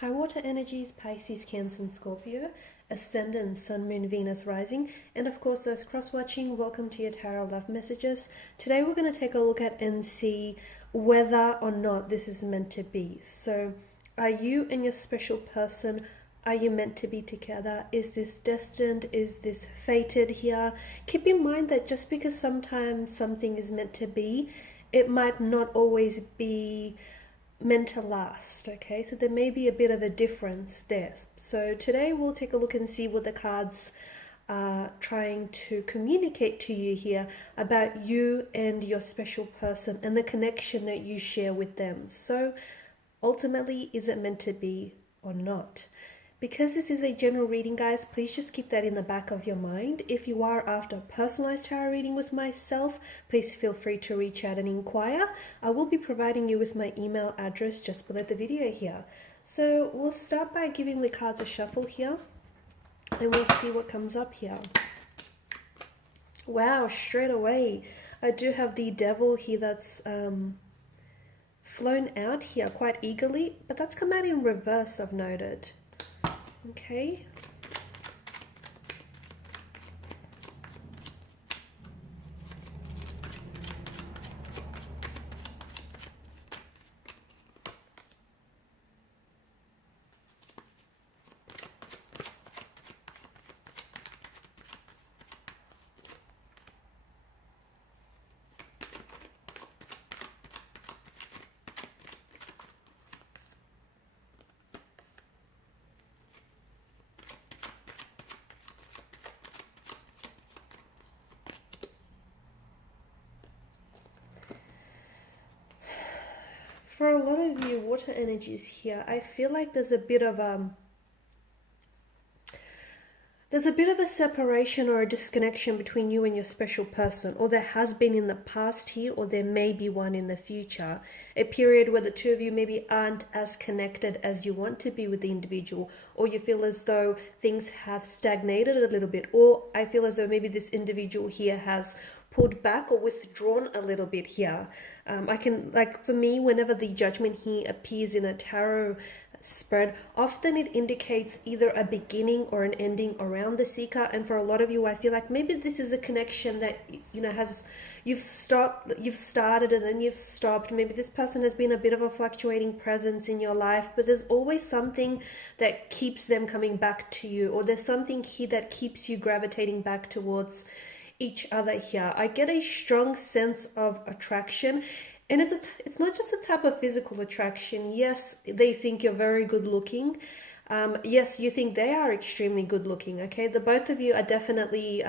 High water energies, Pisces, Cancer, and Scorpio, Ascendant, Sun, Moon, Venus, Rising, and of course those cross-watching, welcome to your Tarot Love Messages. Today we're going to take a look at and see whether or not this is meant to be. So, are you and your special person, are you meant to be together? Is this destined? Is this fated here? Keep in mind that just because sometimes something is meant to be, it might not always be meant to last, okay? So there may be a bit of a difference there. So today we'll take a look and see what the cards are trying to communicate to you here about you and your special person and the connection that you share with them. So ultimately, is it meant to be or not? Because this is a general reading, guys, please just keep that in the back of your mind. If you are after a personalized tarot reading with myself, please feel free to reach out and inquire. I will be providing you with my email address just below the video here. So we'll start by giving the cards a shuffle here, and we'll see what comes up here. Wow, straight away, I do have the devil here that's flown out here quite eagerly, but that's come out in reverse, I've noted. Okay. For a lot of you water energies here, I feel like there's a bit of a separation or a disconnection between you and your special person, or there has been in the past here, or there may be one in the future. A period where the two of you maybe aren't as connected as you want to be with the individual, or you feel as though things have stagnated a little bit, or I feel as though maybe this individual here has pulled back or withdrawn a little bit here. For me, whenever the judgment here appears in a tarot spread, often it indicates either a beginning or an ending around the seeker. And for a lot of you, I feel like maybe this is a connection that, you know, you've started and then you've stopped. Maybe this person has been a bit of a fluctuating presence in your life, but there's always something that keeps them coming back to you, or there's something here that keeps you gravitating back towards each other here. I get a strong sense of attraction, and it's not just a type of physical attraction. Yes, they think you're very good looking. Yes, you think they are extremely good looking. Okay, the both of you are definitely,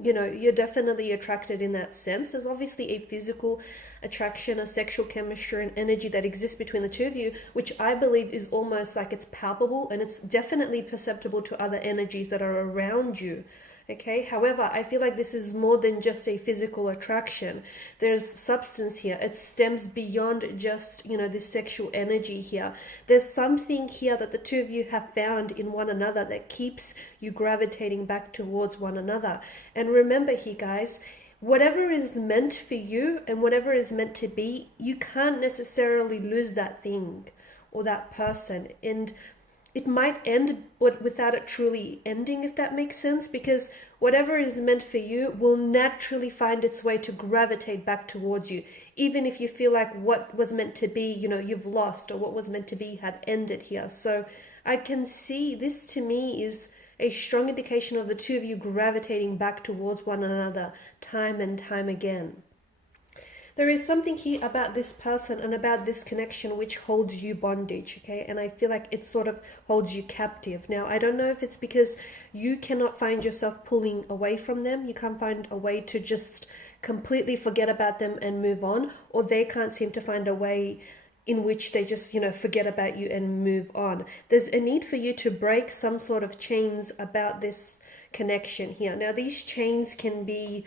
you're definitely attracted in that sense. There's obviously a physical attraction, a sexual chemistry and energy that exists between the two of you, which I believe is almost like it's palpable, and it's definitely perceptible to other energies that are around you. Okay, however, I feel like this is more than just a physical attraction. There's substance here. It stems beyond just, this sexual energy here. There's something here that the two of you have found in one another that keeps you gravitating back towards one another. And remember here, guys, whatever is meant for you and whatever is meant to be, you can't necessarily lose that thing or that person. And it might end without it truly ending, if that makes sense, because whatever is meant for you will naturally find its way to gravitate back towards you, even if you feel like what was meant to be, you've lost, or what was meant to be had ended here. So I can see this, to me, is a strong indication of the two of you gravitating back towards one another time and time again. There is something here about this person and about this connection which holds you bondage, okay? And I feel like it sort of holds you captive. Now, I don't know if it's because you cannot find yourself pulling away from them. You can't find a way to just completely forget about them and move on, or they can't seem to find a way in which they just, forget about you and move on. There's a need for you to break some sort of chains about this connection here. Now, these chains can be...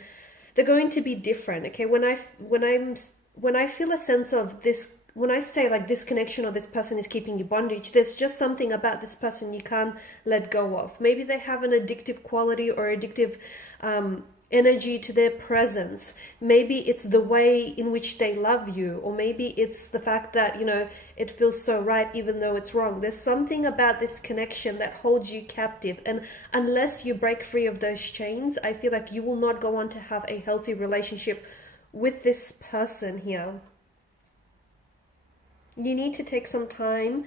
they're going to be different, okay? When I feel a sense of this, when I say like this connection or this person is keeping you bondage, there's just something about this person you can't let go of. Maybe they have an addictive quality or addictive energy to their presence. Maybe it's the way in which they love you, or maybe it's the fact that, you know, it feels so right even though it's wrong. There's something about this connection that holds you captive, and unless you break free of those chains, I feel like you will not go on to have a healthy relationship with this person here. You need to take some time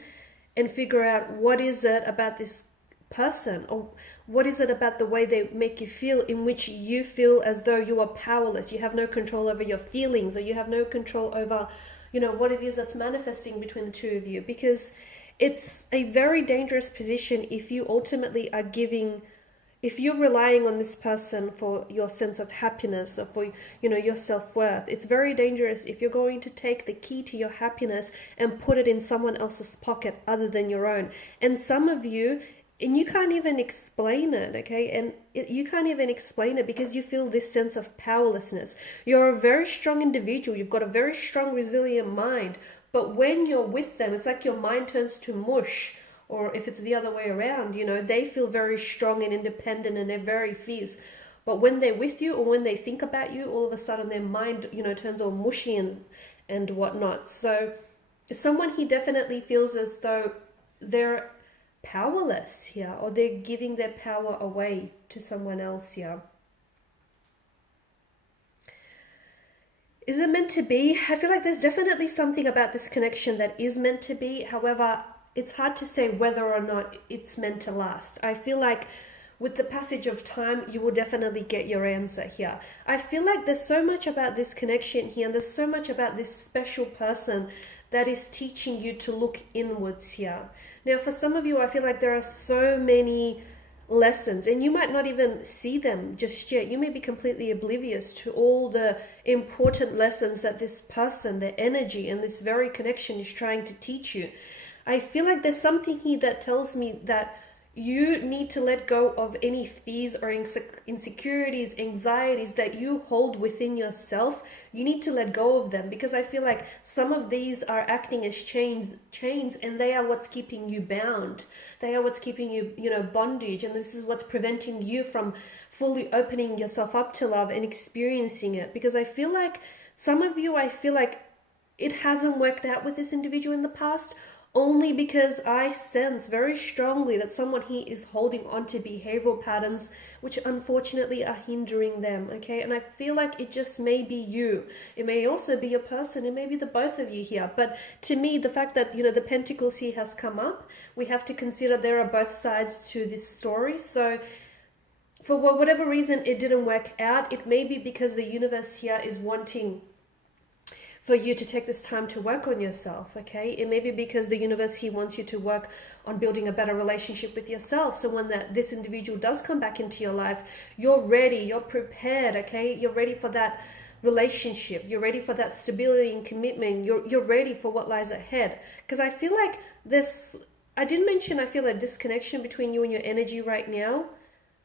and figure out what is it about this person, or what is it about the way they make you feel, in which you feel as though you are powerless, you have no control over your feelings, or you have no control over, you know, what it is that's manifesting between the two of you. Because it's a very dangerous position if you ultimately are giving, if you're relying on this person for your sense of happiness, or for, you know, your self-worth. It's very dangerous if you're going to take the key to your happiness and put it in someone else's pocket other than your own. And some of you, and you can't even explain it, okay? And you can't even explain it because you feel this sense of powerlessness. You're a very strong individual. You've got a very strong, resilient mind. But when you're with them, it's like your mind turns to mush. Or if it's the other way around, you know, they feel very strong and independent and they're very fierce. But when they're with you, or when they think about you, all of a sudden their mind, you know, turns all mushy and whatnot. So someone, he definitely feels as though they're powerless here, or they're giving their power away to someone else here. Is it meant to be? I feel like there's definitely something about this connection that is meant to be. However, it's hard to say whether or not it's meant to last. I feel like with the passage of time, you will definitely get your answer here. I feel like there's so much about this connection here, and there's so much about this special person that is teaching you to look inwards here. Now, for some of you, I feel like there are so many lessons, and you might not even see them just yet. You may be completely oblivious to all the important lessons that this person, their energy, and this very connection is trying to teach you. I feel like there's something here that tells me that you need to let go of any fears or insecurities, anxieties that you hold within yourself. You need to let go of them, because I feel like some of these are acting as chains, and they are what's keeping you bound. They are what's keeping you, you know, bondage, and this is what's preventing you from fully opening yourself up to love and experiencing it. Because I feel like some of you, I feel like it hasn't worked out with this individual in the past, only because I sense very strongly that someone here is holding on to behavioral patterns which unfortunately are hindering them, okay? And I feel like it just may be you. It may also be a person. It may be the both of you here. But to me, the fact that, you know, the Pentacles here has come up, we have to consider there are both sides to this story. So for whatever reason it didn't work out, it may be because the universe here is wanting for you to take this time to work on yourself, okay? It may be because the universe here wants you to work on building a better relationship with yourself. So when this individual does come back into your life, you're ready, you're prepared, okay? You're ready for that relationship. You're ready for that stability and commitment. You're ready for what lies ahead. Because I feel like I did mention, I feel a disconnection between you and your energy right now.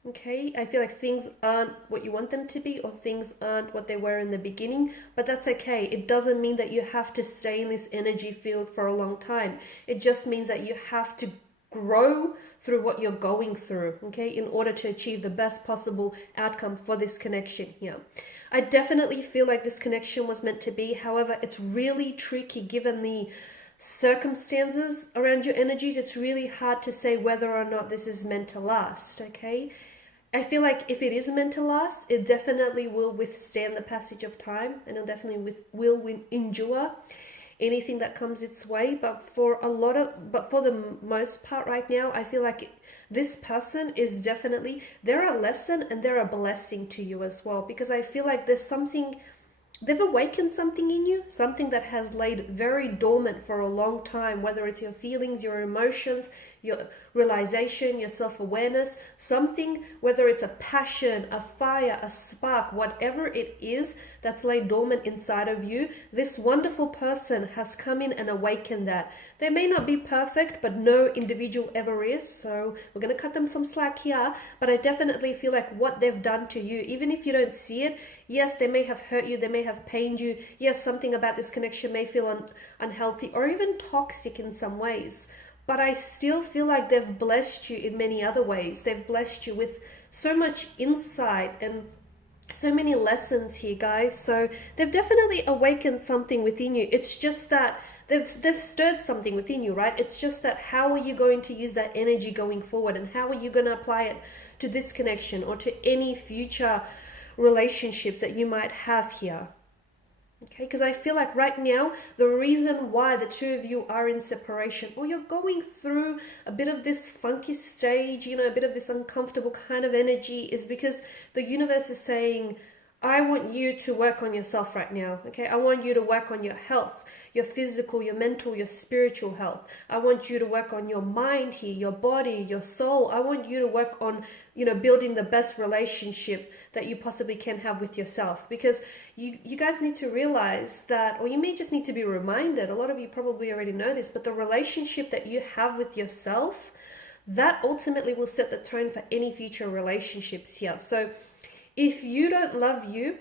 Okay, I feel like things aren't what you want them to be, or things aren't what they were in the beginning, but that's okay. It doesn't mean that you have to stay in this energy field for a long time. It just means that you have to grow through what you're going through, okay, in order to achieve the best possible outcome for this connection here. I definitely feel like this connection was meant to be. However, it's really tricky given the circumstances around your energies. It's really hard to say whether or not this is meant to last, okay? I feel like if it is meant to last, it definitely will withstand the passage of time, and it definitely will endure anything that comes its way. But for the most part right now, I feel like this person is definitely, they're a lesson and they're a blessing to you as well, because I feel like there's something, they've awakened something in you, something that has laid very dormant for a long time, whether it's your feelings, your emotions, your realization, your self-awareness, something, whether it's a passion, a fire, a spark, whatever it is that's laid dormant inside of you, this wonderful person has come in and awakened that. They may not be perfect, but no individual ever is, so we're going to cut them some slack here, but I definitely feel like what they've done to you, even if you don't see it, yes, they may have hurt you, they may have pained you, yes, something about this connection may feel unhealthy or even toxic in some ways, but I still feel like they've blessed you in many other ways. They've blessed you with so much insight and so many lessons here, guys. So they've definitely awakened something within you. It's just that they've stirred something within you, right? It's just that how are you going to use that energy going forward, and how are you going to apply it to this connection or to any future relationships that you might have here? Okay, because I feel like right now, the reason why the two of you are in separation, or you're going through a bit of this funky stage, you know, a bit of this uncomfortable kind of energy, is because the universe is saying, I want you to work on yourself right now, okay? I want you to work on your health, your physical, your mental, your spiritual health. I want you to work on your mind here, your body, your soul. I want you to work on, you know, building the best relationship that you possibly can have with yourself. Because you guys need to realize that, or you may just need to be reminded, a lot of you probably already know this, but the relationship that you have with yourself, that ultimately will set the tone for any future relationships here. So if you don't love you,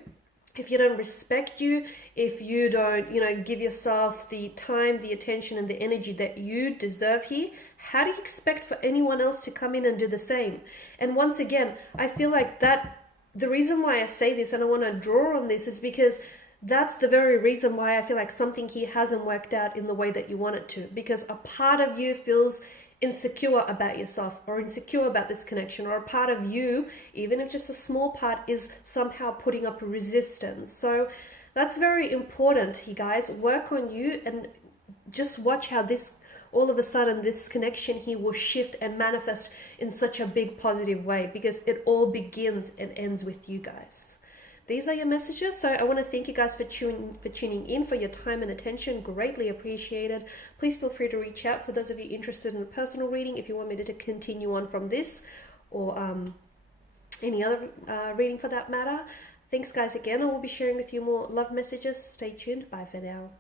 if you don't respect you, if you don't, you know, give yourself the time, the attention, and the energy that you deserve here, how do you expect for anyone else to come in and do the same? And once again, I feel like that, the reason why I say this and I want to draw on this is because that's the very reason why I feel like something here hasn't worked out in the way that you want it to. Because a part of you feels insecure about yourself, or insecure about this connection, or a part of you, even if just a small part, is somehow putting up resistance. So that's very important, you guys. Work on you and just watch how this, all of a sudden, this connection here will shift and manifest in such a big positive way, because it all begins and ends with you guys. These are your messages. So I want to thank you guys for tuning in, for your time and attention. Greatly appreciated. Please feel free to reach out for those of you interested in a personal reading, if you want me to continue on from this, or any other reading for that matter. Thanks guys again. I will be sharing with you more love messages. Stay tuned. Bye for now.